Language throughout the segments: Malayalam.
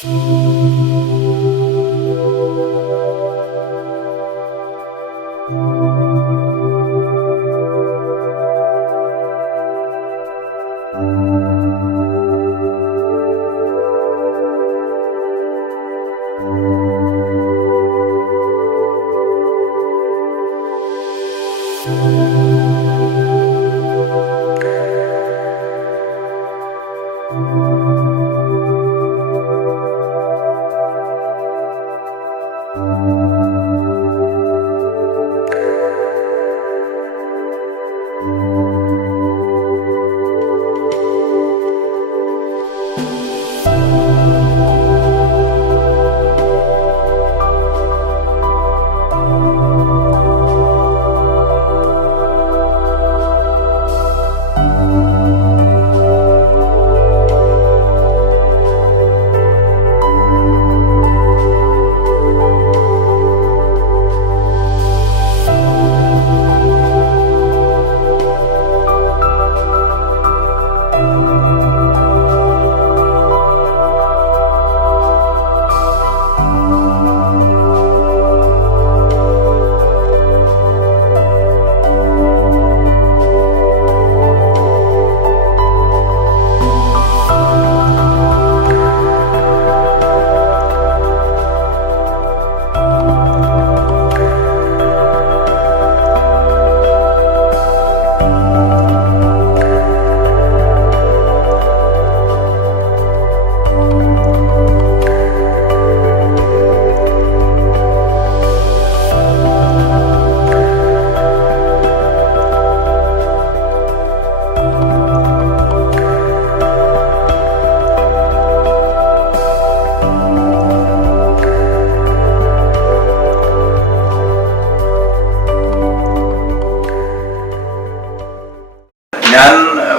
ഞാൻ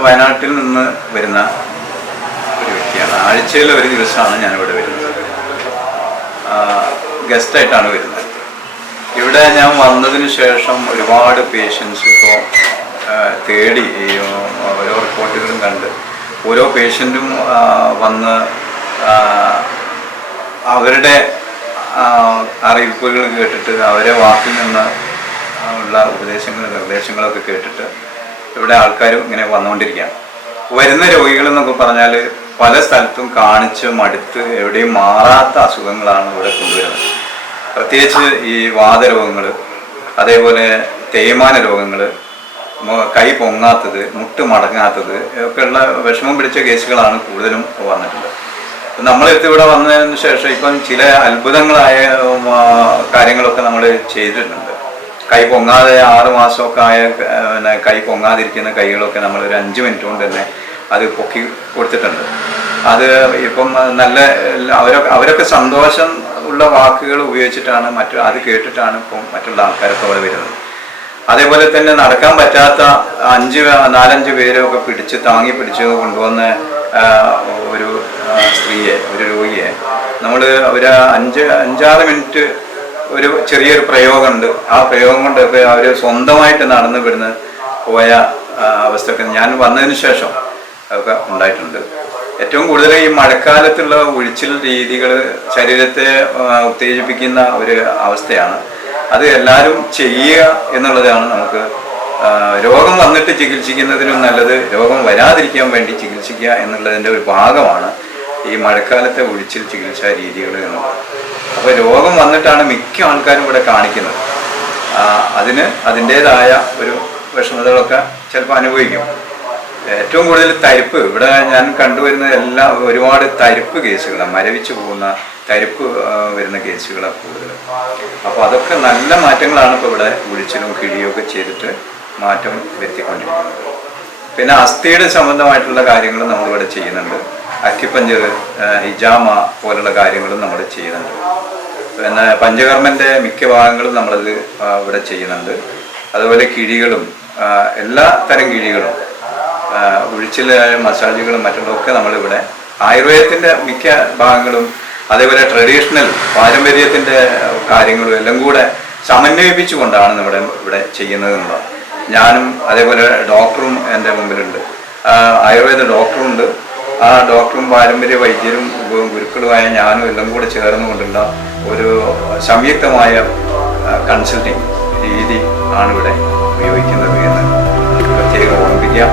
വയനാട്ടിൽ നിന്ന് വരുന്ന ഒരു വ്യക്തിയാണ്. ആഴ്ചയിൽ ഒരു ദിവസമാണ് ഞാനിവിടെ വരുന്നത്. ഗസ്റ്റായിട്ടാണ് വരുന്നത്. ഇവിടെ ഞാൻ വന്നതിന് ശേഷം ഒരുപാട് പേഷ്യൻസ് ഇപ്പോൾ തേടി ഓരോ റിപ്പോർട്ടുകളും കണ്ട് ഓരോ പേഷ്യൻറ്റും വന്ന് അവരുടെ അറിയിപ്പുകൾ കേട്ടിട്ട് അവരെ വാക്കിൽ നിന്ന് ഉള്ള ഉപദേശങ്ങളും നിർദ്ദേശങ്ങളൊക്കെ കേട്ടിട്ട് ഇവിടെ ആൾക്കാരും ഇങ്ങനെ വന്നുകൊണ്ടിരിക്കുകയാണ്. വരുന്ന രോഗികളെന്നൊക്കെ പറഞ്ഞാൽ പല സ്ഥലത്തും കാണിച്ച് മടുത്ത് എവിടെയും മാറാത്ത അസുഖങ്ങളാണ് ഇവിടെ കൊണ്ടുവരുന്നത്. പ്രത്യേകിച്ച് ഈ വാതരോഗങ്ങൾ, അതേപോലെ തേയ്മാന രോഗങ്ങൾ, കൈ പൊങ്ങാത്തത്, മുട്ട് മടങ്ങാത്തത് ഒക്കെയുള്ള വിഷമം പിടിച്ച കേസുകളാണ് കൂടുതലും വന്നിട്ടുള്ളത്. നമ്മളെടുത്ത് ഇവിടെ വന്നതിന് ശേഷം ഇപ്പം ചില അത്ഭുതങ്ങളായ കാര്യങ്ങളൊക്കെ നമ്മൾ ചെയ്തിട്ടുണ്ട്. കൈ പൊങ്ങാതെ 6 മാസമൊക്കെ ആയ കൈ പൊങ്ങാതിരിക്കുന്ന കൈകളൊക്കെ നമ്മൾ ഒരു 5 മിനിറ്റ് കൊണ്ട് തന്നെ അത് പൊക്കി കൊടുത്തിട്ടുണ്ട്. അത് ഇപ്പം നല്ല അവരൊക്കെ സന്തോഷം ഉള്ള വാക്കുകൾ ഉപയോഗിച്ചിട്ടാണ് അത് കേട്ടിട്ടാണ് ഇപ്പം മറ്റുള്ള ആൾക്കാരൊക്കെ അവിടെ വരുന്നത്. അതേപോലെ തന്നെ നടക്കാൻ പറ്റാത്ത 4-5 പേരൊക്കെ താങ്ങി പിടിച്ച് കൊണ്ടുവന്ന ഒരു സ്ത്രീയെ, ഒരു രോഗിയെ നമ്മൾ ഒരു 5-6 മിനിറ്റ് ഒരു ചെറിയൊരു പ്രയോഗമുണ്ട്. ആ പ്രയോഗം കൊണ്ടൊക്കെ അവർ സ്വന്തമായിട്ട് നടന്നു വിടുന്ന് പോയ അവസ്ഥയൊക്കെ ഞാൻ വന്നതിന് ശേഷം ഒക്കെ ഉണ്ടായിട്ടുണ്ട്. ഏറ്റവും കൂടുതൽ ഈ മഴക്കാലത്തുള്ള ഒഴിച്ചിൽ രീതികൾ ശരീരത്തെ ഉത്തേജിപ്പിക്കുന്ന ഒരു അവസ്ഥയാണ്. അത് എല്ലാവരും ചെയ്യുക എന്നുള്ളതാണ്. നമുക്ക് രോഗം വന്നിട്ട് ചികിത്സിക്കുന്നതിനും നല്ലത് രോഗം വരാതിരിക്കാൻ വേണ്ടി ചികിത്സിക്കുക എന്നുള്ളതിൻ്റെ ഒരു ഭാഗമാണ് ഈ മഴക്കാലത്തെ ഒഴിച്ചിൽ ചികിത്സാ രീതികൾ എന്നുള്ളത്. അപ്പോൾ രോഗം വന്നിട്ടാണ് മിക്ക ആൾക്കാരും ഇവിടെ കാണിക്കുന്നത്. അതിൻ്റേതായ ഒരു വിഷമതകളൊക്കെ ചിലപ്പോൾ അനുഭവിക്കും. ഏറ്റവും കൂടുതൽ തരിപ്പ് ഇവിടെ ഞാൻ കണ്ടുവരുന്ന ഒരുപാട് തരിപ്പ് കേസുകളാണ്. മരവിച്ചു പോകുന്ന തരിപ്പ് വരുന്ന കേസുകളാണ് കൂടുതൽ. അപ്പോൾ അതൊക്കെ നല്ല മാറ്റങ്ങളാണ് ഇപ്പോൾ ഇവിടെ ഒഴിച്ചിലും കിഴിയൊക്കെ ചെയ്തിട്ട് മാറ്റം വരുത്തിക്കൊണ്ടിരിക്കുന്നത്. പിന്നെ അസ്ഥിയുടെ സംബന്ധമായിട്ടുള്ള കാര്യങ്ങൾ നമ്മളിവിടെ ചെയ്യുന്നുണ്ട്. അക്യുപഞ്ചർ, ഹിജാമ പോലുള്ള കാര്യങ്ങളും നമ്മൾ ചെയ്യുന്നുണ്ട്. പിന്നെ പഞ്ചകർമ്മൻ്റെ മിക്ക ഭാഗങ്ങളും നമ്മളത് ഇവിടെ ചെയ്യുന്നുണ്ട്. അതുപോലെ കിഴികളും, എല്ലാ തരം കിഴികളും, ഒഴിച്ചിൽ മസാജുകളും മറ്റുള്ളതൊക്കെ നമ്മളിവിടെ ആയുർവേദത്തിൻ്റെ മിക്ക ഭാഗങ്ങളും, അതേപോലെ ട്രഡീഷണൽ പാരമ്പര്യത്തിൻ്റെ കാര്യങ്ങളും എല്ലാം കൂടെ സമന്വയിപ്പിച്ചുകൊണ്ടാണ് ഇവിടെ ചെയ്യുന്നത് എന്നുള്ളത്. ഞാനും അതേപോലെ ഡോക്ടറും എൻ്റെ മുമ്പിലുണ്ട്. ആയുർവേദ ഡോക്ടറുണ്ട്, ആ ഡോക്ടറും പാരമ്പര്യ വൈദ്യരും ഗുരുക്കളുമായ ഞാനും എല്ലാം കൂടെ ചേർന്നുകൊണ്ടുള്ള ഒരു സംയുക്തമായ കൺസൾട്ടിങ് രീതി ആണ് ഇവിടെ ഉപയോഗിക്കുന്നത് എന്ന് പ്രത്യേകം ഓർമ്മിപ്പിക്കാം.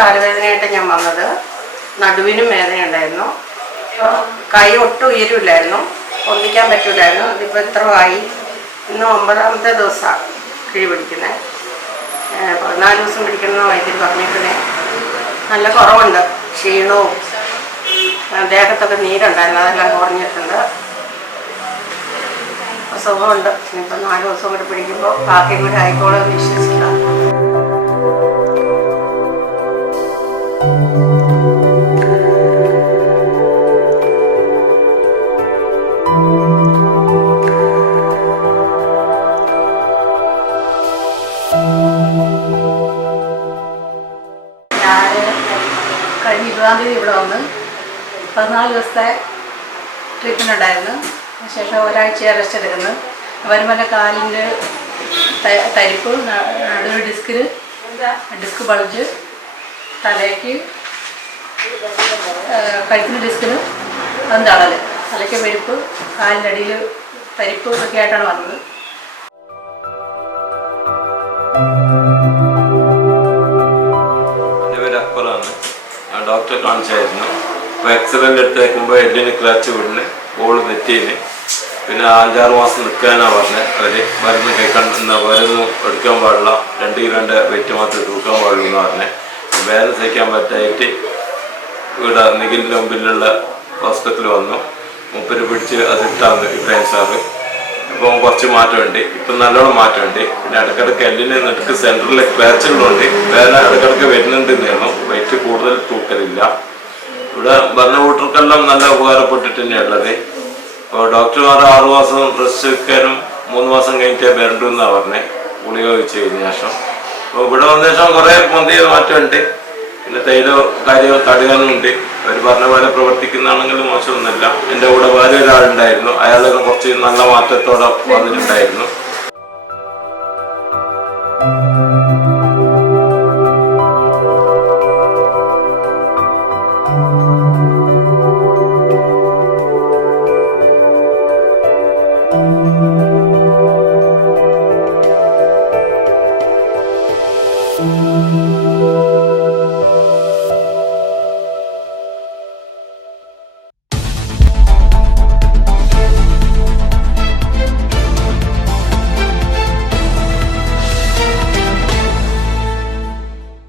കാലുവേദനയായിട്ട് ഞാൻ വന്നത്. നടുവിനും വേദനയുണ്ടായിരുന്നു. കൈ ഒട്ടും ഉയരില്ലായിരുന്നു, പൊന്തിക്കാൻ പറ്റില്ലായിരുന്നു. അതിപ്പോൾ എത്രയായി, ഇന്ന് 9ാമത്തെ ദിവസമാണ് കിഴി പിടിക്കുന്നത്. 14 ദിവസം പിടിക്കണമെന്ന് വൈദ്യുതി പറഞ്ഞിട്ടുണ്ട്. നല്ല കുറവുണ്ട്. ക്ഷീണവും ദേഹത്തൊക്കെ നീരുണ്ടായിരുന്നു, അതെല്ലാം കുറഞ്ഞിട്ടുണ്ട്. സുഖമുണ്ട്. ഇനിയിപ്പോൾ 4 ദിവസം കൂടി പിടിക്കുമ്പോൾ ബാക്കിയും കൂടി ആയിക്കോളെന്ന് വിശ്വസിക്കാം. കഴിഞ്ഞ 20-ാം തീയതി ഇവിടെ വന്ന് 14 ദിവസത്തെ ട്രീറ്റ്മെൻറ്റ് ഉണ്ടായിരുന്നു. അതിനുശേഷം ഒരാഴ്ച റെസ്റ്റ് എടുക്കുന്നു. വരുമ്പോൾ കാലിൻ്റെ തരിപ്പ്, നടുവ് ഡിസ്ക് ബൾജ്, തലയ്ക്ക് കഴുത്തിന് ഡിസ്കിന് തളൽ, തലയ്ക്ക് പെരുപ്പ്, കാലിൻ്റെ അടിയിൽ തരിപ്പ് ഒക്കെ ആയിട്ടാണ് വന്നത്. ഡോക്ടറെ കാണിച്ചായിരുന്നു. അപ്പോൾ എക്സ്റേ എടുത്ത് വയ്ക്കുമ്പോൾ എല്ലിന് ക്ലച്ച് വീടിന് ബോള് തെറ്റീന്. പിന്നെ 5-6 മാസം നിൽക്കാനാണ് പറഞ്ഞത്. അവർ മരുന്ന് മരുന്ന് എടുക്കാൻ പാടില്ല, 2 കിലോൻ്റെ വെയിറ്റ് മാത്രമേ തൂക്കാൻ പാടുള്ളൂ എന്ന് പറഞ്ഞത്. വേദന സഹിക്കാൻ പറ്റായിട്ട് ഇവിടെ നിഖിലിൻ്റെ മുമ്പിലുള്ള ഹോസ്പിറ്റലിൽ വന്നു. മൂപ്പര് പിടിച്ച് അതിട്ടാന്ന് ഇബ്രാഹിം സാറ്. അപ്പോൾ കുറച്ച് മാറ്റമുണ്ട്, ഇപ്പം നല്ലോണം മാറ്റമുണ്ട്. പിന്നെ ഇടയ്ക്കിടയ്ക്ക് എല്ലിന് നെടുക്ക് സെൻറ്ററിൽ ക്ലാച്ചുകളുണ്ട്. വേദന ഇടയ്ക്കിടയ്ക്ക് വരുന്നുണ്ട് എന്നാണ്. വെയിറ്റ് കൂടുതൽ തൂക്കലില്ല. ഇവിടെ ഭരണകൂട്ടർക്കെല്ലാം നല്ല ഉപകാരപ്പെട്ടിട്ട് തന്നെയുള്ളത്. അപ്പോൾ ഡോക്ടർമാർ 6 മാസം റെസ്റ്റ് എടുക്കാനും 3 മാസം കഴിഞ്ഞിട്ടേ വരണ്ടു എന്നാണ് പറഞ്ഞത്, ഗുളിക കഴിച്ച് കഴിഞ്ഞ ശേഷം. അപ്പോൾ ഇവിടെ വന്ന ശേഷം കുറേ പൊന്തിയ മാറ്റമുണ്ട്. പിന്നെ തൈലോ കാര്യമോ തടയാനുമുണ്ട്. അവർ പറഞ്ഞ പോലെ പ്രവർത്തിക്കുന്നതാണെങ്കിലും മോശമൊന്നുമില്ല. എൻ്റെ കൂടെ വേറെ ഒരാളുണ്ടായിരുന്നു, അയാളൊക്കെ കുറച്ച് നല്ല മാറ്റത്തോടെ വന്നിട്ടുണ്ടായിരുന്നു. Thank you.